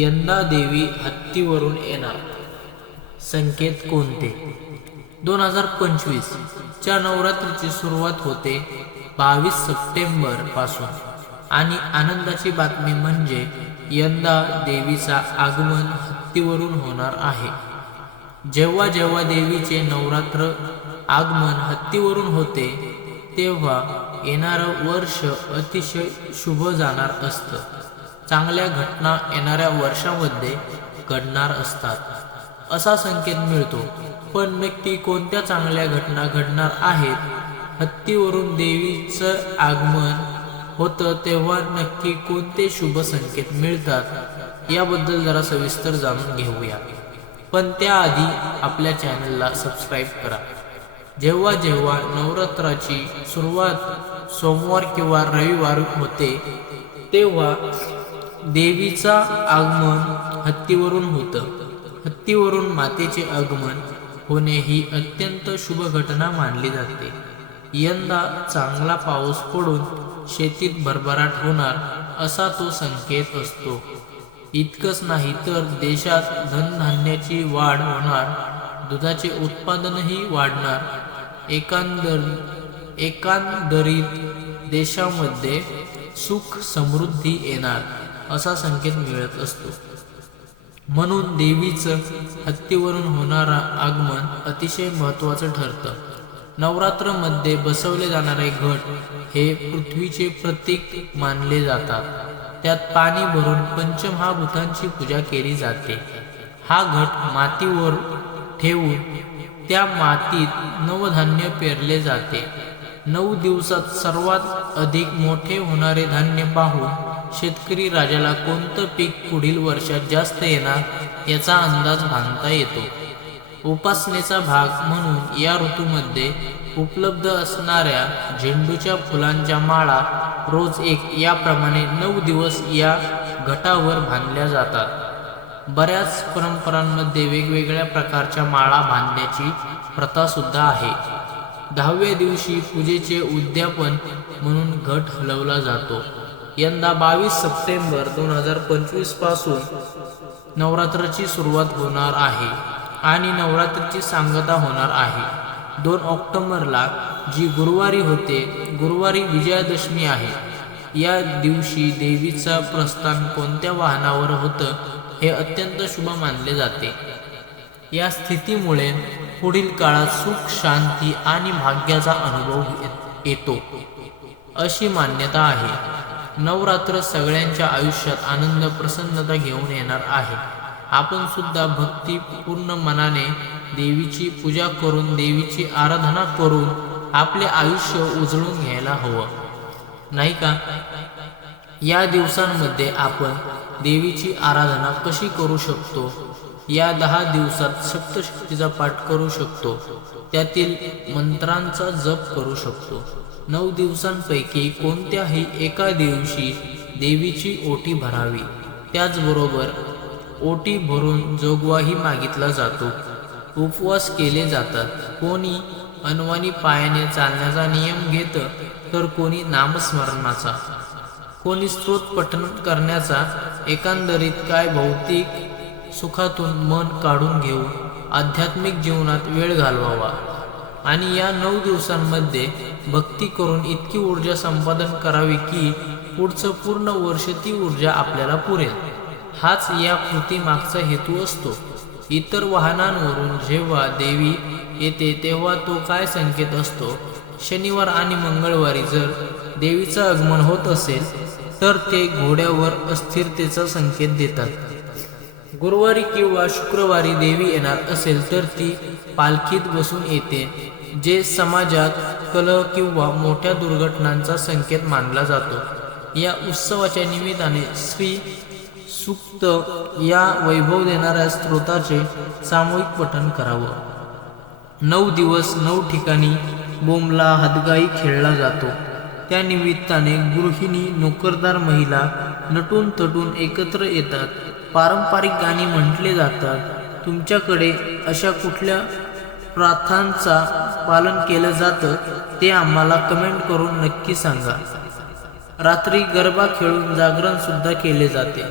यंदा देवी हत्तीवरून येणार. संकेत कोणते? दोन हजार पंचवीस च्या नवरात्रीची सुरुवात होते बावीस सप्टेंबरपासून. आणि आनंदाची बातमी म्हणजे यंदा देवीचा आगमन हत्तीवरून होणार आहे. जेव्हा जेव्हा देवीचे नवरात्र आगमन हत्तीवरून होते तेव्हा येणारं वर्ष अतिशय शुभ जाणार असतं. चांगल्या घटना येणाऱ्या वर्षामध्ये घडणार असतात. असा संकेत मिळतो. पण नक्की कोणत्या चांगल्या घटना घडणार आहेत हत्तीवरून देवीचं आगमन होतं तेव्हा नक्की कोणते शुभ संकेत मिळतात याबद्दल जरा सविस्तर जाणून घेऊया. पण त्याआधी आपल्या चॅनलला सबस्क्राईब करा. जेव्हा जेव्हा नवरात्राची सुरुवात सोमवार किंवा रविवार होते तेव्हा देवीचा आगमन हत्तीवरून होतं. हत्तीवरून मातेचे आगमन होणे ही अत्यंत शुभ घटना मानली जाते. यंदा चांगला पाऊस पडून शेतीत भरभराट होणार असा तो संकेत असतो. इतकंच नाही तर देशात धनधान्याची वाढ होणार दुधाचे उत्पादनही वाढणार. एकांदर एकांदरीत देशामध्ये सुख समृद्धी येणार. असा संकेत मिळत असतो. म्हणून देवीचं हत्तीवरून होणारा आगमन अतिशय महत्त्वाचं ठरतं. नवरात्रमध्ये बसवले जाणारे घट हे पृथ्वीचे प्रतीक मानले जातात. त्यात पाणी भरून पंचमहाभूतांची पूजा केली जाते. हा घट मातीवर ठेवून त्या मातीत नवधान्य पेरले जाते. नऊ दिवसात सर्वात अधिक मोठे होणारे धान्य पाहून शेतकरी राजाला कोणतं पीक पुढील वर्षात जास्त येणार याचा अंदाज बांधता येतो. उपासनेचा भाग म्हणून या ऋतूमध्ये उपलब्ध असणाऱ्या झेंडूच्या फुलांच्या माळा रोज एक याप्रमाणे नऊ दिवस या घटावर बांधल्या जातात. बऱ्याच परंपरांमध्ये वेगवेगळ्या प्रकारच्या माळा बांधण्याची प्रथासुद्धा आहे. दहाव्या दिवशी पूजेचे उद्यापन म्हणून घट हलवला जातो. यंदा बावीस सप्टेंबर दोन हजार पंचवीसपासून नवरात्राची सुरुवात होणार आहे आणि नवरात्रीची सांगता होणार आहे. दोन ऑक्टोबरला जी गुरुवारी होते गुरुवारी विजयादशमी आहे. या दिवशी देवीचं प्रस्थान कोणत्या वाहनावर होतं हे अत्यंत शुभ मानले जाते. या स्थितीमुळे पुढील काळात सुख शांती आणि भाग्याचा अनुभव येतो अशी मान्यता आहे. नवरात्र सगळ्यांच्या आयुष्यात आनंद प्रसन्नता घेऊन येणार आहे. आपण सुद्धा भक्तीपूर्ण मनाने देवीची पूजा करून देवीची आराधना करून आपले आयुष्य उजळून घ्यायला हवं. नाही का? या दिवसांमध्ये आपण देवीची आराधना कशी करू शकतो? या दहा दिवसात सप्तशक्तीचा पाठ करू शकतो. त्यातील मंत्रांचा जप करू शकतो. नऊ दिवसांपैकी कोणत्याही एका दिवशी देवीची ओटी भरावी. त्याचबरोबर ओटी भरून जोगवाही मागितला जातो. उपवास केले जातात. कोणी अनवानी पायाने चालण्याचा नियम घेतं तर कोणी नामस्मरणाचा. कोणी स्त्रोत पठण करण्याचा एकंदरीत काय भौतिक सुखातून मन काढून घेऊन आध्यात्मिक जीवनात वेळ घालवावा. आणि या नऊ दिवसांमध्ये भक्ती करून इतकी ऊर्जा संपादन करावी की पुढचं पूर्ण वर्ष ती ऊर्जा आपल्याला पुरेल. हाच या कृतीमागचा हेतू असतो. इतर वाहनांवरून जेव्हा देवी येते तेव्हा तो काय संकेत असतो? शनिवार आणि मंगळवारी जर देवीचं आगमन होत असेल तर ते घोड्यावर अस्थिरतेचा संकेत देतात. गुरुवारी किंवा शुक्रवारी देवी येणार असेल तर ती पालखीत बसून येते जे समाजात कलह किंवा मोठ्या दुर्घटनांचा संकेत मानला जातो. या उत्सवाच्या निमित्ताने श्री सुक्त या वैभव देणाऱ्या स्त्रोताचे सामूहिक पठण करावं. नऊ दिवस नऊ ठिकाणी बोमला हदगाई खेळला जातो. त्या निमित्ताने गृहिणी नोकरदार महिला नटून तटून एकत्र येतात. पारंपरिक गाणी म्हटले जातात. तुमच्याकडे अशा कुठल्या प्रथांचा पालन केलं जातं ते आम्हाला कमेंट करून नक्की सांगा. रात्री गरबा खेळून जागरण सुद्धा केले जाते.